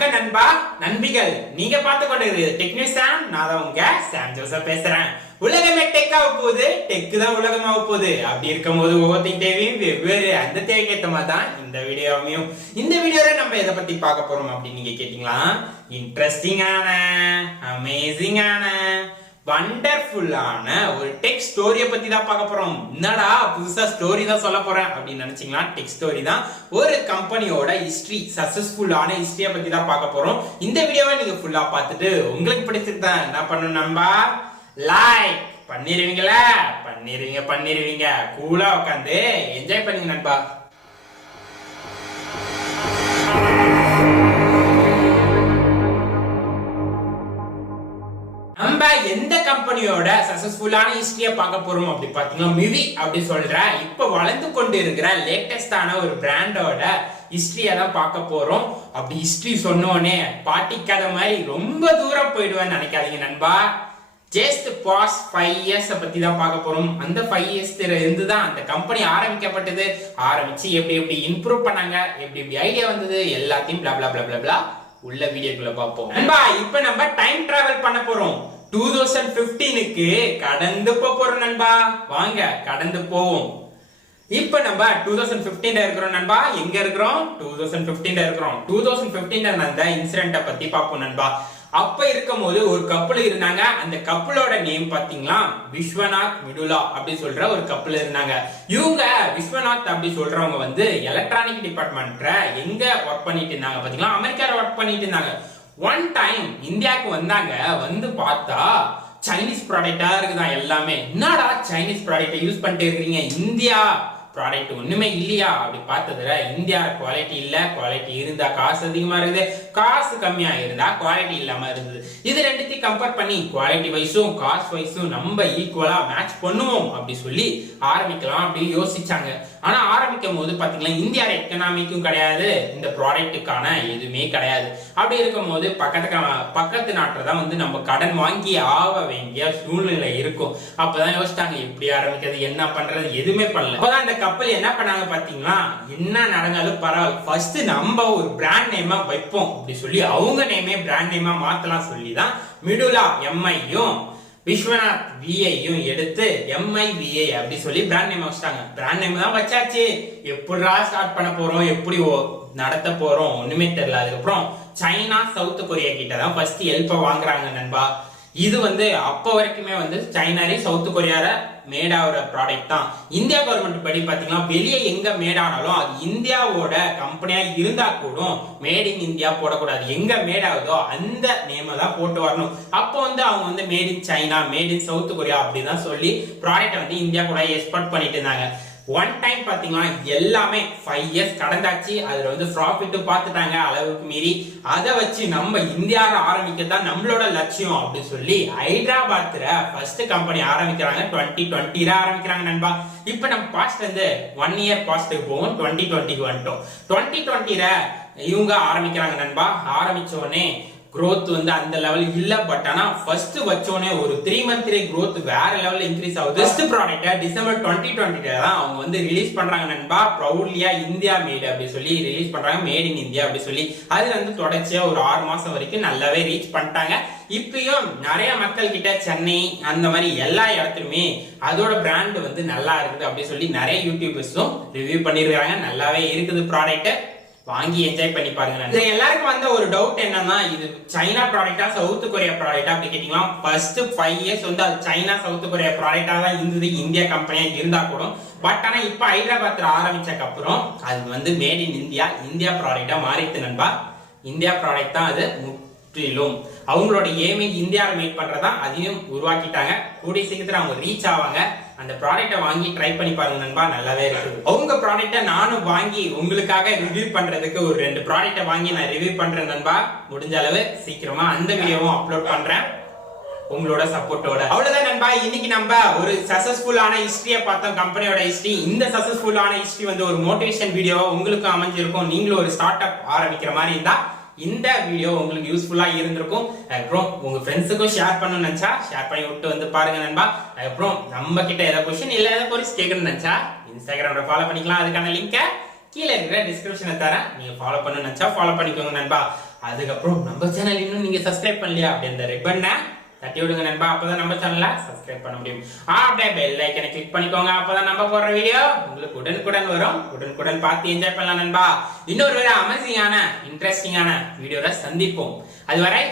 வணக்கம் நண்பா நண்பிகள், நீங்க பார்த்து கொண்டிருக்கிறது டெக்னிக் சாம். நான் தான் உங்க சாம் ஜோசப் பேசுறேன். உலகமே டெக் ஆக போகுது, டெக் தான் உலகமாக போகுது. அப்படி இருக்கும்போது ஒவ்வொருத்தையும் தேவையும் வெவ்வேறு அந்த தேவைக்கு ஏற்ற மாதிரி தான் இந்த வீடியோவையும். இந்த வீடியோல நம்ம எதை பத்தி பார்க்க போறோம் அப்படின்னு நீங்க கேட்டீங்களா, இன்ட்ரெஸ்டிங்கான அமேசிங்கான வண்டர்ஃபுல்லான ஒரு டெக் ஸ்டோரியை பத்தி தான் பார்க்க போறோம். என்னடா புதுசா ஸ்டோரி தான் சொல்ல போறேன் அப்படின்னு நினைச்சீங்களா, டெக் ஸ்டோரி தான். ஒரு கம்பெனியோட ஹிஸ்டரி, சக்சஸ்ஃபுல்லான ஹிஸ்டரியை பத்தி தான் பார்க்க போறோம். இந்த வீடியோவை நீங்க ஃபுல்லா பார்த்துட்டு உங்களுக்கு பிடிச்சிருந்தா என்ன பண்ணணும் நண்பா, லைக் பண்ணிருவீங்களா? பண்ணிருவீங்க. கூலா உட்காந்து என்ஜாய் பண்ணுங்க நண்பா. நம்ம எந்த கம்பெனியோட சக்சஸ்ஃபுல்லான ஹிஸ்டரியை பார்க்க போறோம் அப்படி பாத்தீங்கன்னா மிவி அப்படி சொல்ற இப்ப வளர்ந்து கொண்டு இருக்கிற லேட்டஸ்டான ஒரு பிராண்டோட ஹிஸ்டரியை தான் பார்க்க போறோம். அப்படி ஹிஸ்டரி சொன்னோனே பாட்டி கதை மாதிரி ரொம்ப தூரம் போயிடுவேன்னு நினைக்காதீங்க நண்பா. ஜஸ்ட் பாஸ்ட் 5 இயர்ஸ் பத்தி தான் பார்க்க போறோம். அந்த 5 இயர்ஸ்ல இருந்து தான் அந்த கம்பெனி ஆரம்பிக்கப்பட்டது. ஆரம்பிச்சு எப்படி இம்ப்ரூவ் பண்ணாங்க, எப்படி ஐடியா வந்தது, எல்லாத்தையும் blah blah blah blah blah உள்ள வீடியோக்குள்ள பார்ப்போம் நண்பா. இப்போ நம்ம டைம் டிராவல் பண்ண போறோம். 2015க்கு கடந்து போறோம் நண்பா. வாங்க கடந்து போவோம். இப்போ நம்ம 2015ல இருக்கிறோம் நண்பா. எங்க இருக்கிறோம்? 2015ல இருக்கிறோம். 2015ல நடந்த இன்சிடென்ட்ட பத்தி பார்ப்போம் நண்பா. அப்ப இருக்கும் போது ஒரு கப்பல் இருந்தாங்க. அந்த கப்பலோட நேம் பாத்தீங்களா விஸ்வநாத் மிடுலா அப்படி சொல்ற ஒரு கப்பல் இருந்தாங்க. இவங்க விஸ்வநாத் அப்படி சொல்றவங்க வந்து எலக்ட்ரானிக் டிபார்ட்மெண்ட்ல எங்க ஒர்க் பண்ணிட்டு இருந்தாங்க பாத்தீங்களா, அமெரிக்கால ஒர்க் பண்ணிட்டு இருந்தாங்க. ஒன் டைம் இந்தியாவுக்கு வந்தாங்க. வந்து பார்த்தா சைனீஸ் ப்ராடக்டா இருக்குதான் எல்லாமே. என்னடா சைனீஸ் ப்ராடக்ட் யூஸ் பண்ணிட்டு இருக்கீங்க, இந்தியா ப்ராடக்ட் ஒண்ணுமே இல்லையா அப்படி பார்த்ததுல, இந்தியா குவாலிட்டி இல்ல, குவாலிட்டி இருந்தா காசு அதிகமா இருக்குது, காசு கம்மியா இருந்தா குவாலிட்டி இல்லாம இருக்குது. இது ரெண்டுத்தையும் கம்பேர் பண்ணி குவாலிட்டி வைஸும் காஸ்ட் வைஸும் நம்ம ஈக்குவலா மேட்ச் பண்ணுவோம் அப்படி சொல்லி ஆரம்பிக்கலாம் அப்படி யோசிச்சாங்க. ஆனா ஆரம்பிக்கும் போது பாத்தீங்கன்னா இந்தியா எக்கனாமிக்கும் கிடையாது, இந்த ப்ராடக்ட்டுக்கான எதுவுமே கிடையாது. அப்படி இருக்கும் போது பக்கத்து நாட்டுல தான் வந்து நம்ம கடன் வாங்கி ஆக வேண்டிய சூழ்நிலை இருக்கும். அப்பதான் யோசிச்சாங்க எப்படி ஆரம்பிக்கிறது, என்ன பண்றது, எதுவுமே பண்ணல. அப்பதான் அந்த கப்பல் என்ன பண்ணாங்க பாத்தீங்களா, என்ன நடந்தாலும் பரவாயில்ல, ஃபர்ஸ்ட் நம்ம ஒரு பிராண்ட் நேமா வைப்போம் அப்படி சொல்லி அவங்க நேமே பிராண்ட் நேமா மாத்தலாம் சொல்லிதான் மிடுலா எம்ஐயும் விஸ்வநாத் விஐயும் எடுத்து MIVI அப்படி சொல்லி பிராண்ட் நேம் வச்சிட்டாங்க. பிராண்ட் நேம் தான் வச்சாச்சு. எப்படிடா ஸ்டார்ட் பண்ண போறோம், எப்படி நடத்த போறோம் ஒண்ணுமே தெரியல. அதுக்கப்புறம் சைனா சவுத் கொரியா கிட்ட தான் ஃபர்ஸ்ட் ஹெல்ப் வாங்குறாங்க நண்பா. இது வந்து அப்ப வரைக்குமே வந்து சைனாலே சவுத் கொரியால மேட் ஆகிற ப்ராடக்ட் தான். இந்தியா கவர்மெண்ட் படி பாத்தீங்கன்னா வெளியே எங்க மேட் ஆனாலும் அது இந்தியாவோட கம்பெனியா இருந்தா கூட மேட் இன் இந்தியா போடக்கூடாது. எங்க மேட் ஆகுதோ அந்த நேம தான் போட்டு வரணும். அப்போ வந்து அவங்க வந்து made in China, made in South Korea அப்படிதான் சொல்லி ப்ராடக்ட் வந்து இந்தியா கூட எக்ஸ்போர்ட் பண்ணிட்டு இருந்தாங்க. ஒன் டைம் பாத்தீங்கன்னா எல்லாமே 5 இயர்ஸ் கடந்தாச்சு. அதுல வந்து ப்ராஃபிட் பார்த்துட்டாங்க அளவுக்கு மீறி. அதை வச்சு நம்ம இந்தியாவை ஆரம்பிக்கதான் நம்மளோட லட்சியம் அப்படி சொல்லி ஹைதராபாத்ல ஃபர்ஸ்ட் கம்பெனி ஆரம்பிக்கிறாங்க. 2020ல ஆரம்பிக்கிறாங்க நண்பா. இப்ப நம்ம பாஸ்ட் வந்து 1 இயர் பாஸ்ட்டுக்கு போவோம். 2020க்கு வந்துட்டோம். 2020ல இவங்க ஆரம்பிக்கிறாங்க நண்பா. ஆரம்பிச்ச உடனே growth வந்து அந்த லெவல் இல்ல. பட் ஆனா ஃபர்ஸ்ட் வச்சோனே ஒரு 3 month growth வேற லெவல்ல இன்க்ரீஸ் ஆகுது. ஃபர்ஸ்ட் ப்ராடக்ட் டிசம்பர் 2020ல தான் அவங்க வந்து ரிலீஸ் பண்றாங்க நண்பா. ப்ரௌட்லியா இந்தியா மேட் அப்படி சொல்லி ரிலீஸ் பண்றாங்க, மேட் இன் இந்தியா அப்படி சொல்லி. அதுல வந்து தொடர்ச்சியா ஒரு 6 மாசம் வரைக்கும் நல்லாவே ரீச் பண்ணிட்டாங்க. இப்பயும் நிறைய மக்கள் கிட்ட சென்னை அந்த மாதிரி எல்லா இடத்துலயுமே அதோட பிராண்ட் வந்து நல்லா இருக்குது அப்படி சொல்லி நிறைய யூடியூபர்ஸும் ரிவ்யூ பண்ணிருக்காங்க. நல்லாவே இருக்குது ப்ராடக்ட், வாங்கி என்ஜாய் பண்ணி பாருங்க. எல்லாருக்கும் வந்த ஒரு டவுட் என்னன்னா, இது சைனா ப்ராடக்டா சவுத் கொரியா ப்ராடக்டா அப்படி கேட்டீங்கன்னா, ஃபர்ஸ்ட் 5 இயர்ஸ் வந்து அது சைனா சவுத் கொரியா ப்ராடக்டா தான் இருந்தது, இந்தியா கம்பெனியா இருந்தா கூட. பட் ஆனா இப்ப ஹைதராபாத்ல ஆரம்பிச்சக்கு அப்புறம் அது வந்து மேட் இன் இந்தியா, இந்தியா ப்ராடக்டா மாறிட்டு நண்பா. இந்தியா ப்ராடக்ட் தான் அது முற்றிலும். அவங்களோட ஏமே இந்தியாவில் மேட் பண்றதா அதையும் உருவாக்கிட்டாங்க. கூடிய சீக்கிரத்துல அவங்க ரீச் ஆவாங்க. அந்த ப்ராடக்ட்டை வாங்கி ட்ரை பண்ணி பாருங்க நண்பா, நல்லாவே இருக்கு. அவங்க ப்ராடக்ட்டை நானும் வாங்கி உங்களுக்காக ரிவ்யூ பண்றதுக்கு ஒரு 2 ப்ராடக்ட்டை வாங்கி நான் ரிவ்யூ பண்றேன் நண்பா. முடிஞ்ச அளவு சீக்கிரமா அந்த வீடியோவும் அப்லோட் பண்றேன் உங்களோட சப்போர்ட்டோட. அவ்வளவுதான் நண்பா, இன்னைக்கு நம்ம ஒரு சக்சஸ்ஃபுல்லான ஹிஸ்டரியை பார்த்தோம், கம்பெனியோட ஹிஸ்டரி. இந்த சக்சஸ்ஃபுல்லான ஹிஸ்டரி வந்து ஒரு மோட்டிவேஷன் வீடியோவா உங்களுக்கு அமைஞ்சிருக்கும். நீங்களும் ஒரு ஸ்டார்ட் அப் ஆரம்பிக்கிற மாதிரி இருந்தா இந்த வீடியோ உங்களுக்கு யூஸ்ஃபுல்லா இருந்திருக்கும். அப்புறம் உங்க ஃப்ரெண்ட்ஸுக்கும் ஷேர் பண்ணணும்னு நினைச்சா ஷேர் பண்ணி விட்டு வந்து பாருங்க நண்பா. அப்புறம் நம்ம கிட்ட ஏதாவது கொஸ்டின் இல்ல ஏதாவது கொரிஸ் கேட்கணும்னு நினைச்சா இன்ஸ்டாகிராம்ல ஃபாலோ பண்ணிக்கலாம். அதுக்கான லிங்கை கீழே இருக்கிற டிஸ்கிரிப்ஷனை தரேன், நீங்க ஃபாலோ பண்ணணும்னு நினைச்சா ஃபாலோ பண்ணிக்கோங்க நண்பா. அதுக்கப்புறம் நம்ம சேனல் இன்னும் நீங்க சப்ஸ்கிரைப் பண்ணலையா அப்படி அந்த ரிப்பனை தட்டி விடுங்க நண்பா, அப்பதான் நம்ம சேனலை சப்ஸ்கிரைப் பண்ண முடியும். அப்படியே பெல் ஐக்கனை கிளிக் பண்ணிக்கோங்க, அப்பதான் நம்ம போடுற வீடியோ உங்களுக்கு உடனுக்குடன் வரும். உடனுக்குடன் பார்த்து என்ஜாய் பண்ணலாம் நண்பா. இன்னொரு அமேசிங்கான இன்ட்ரெஸ்டிங்கான வீடியோல சந்திப்போம். அதுவரை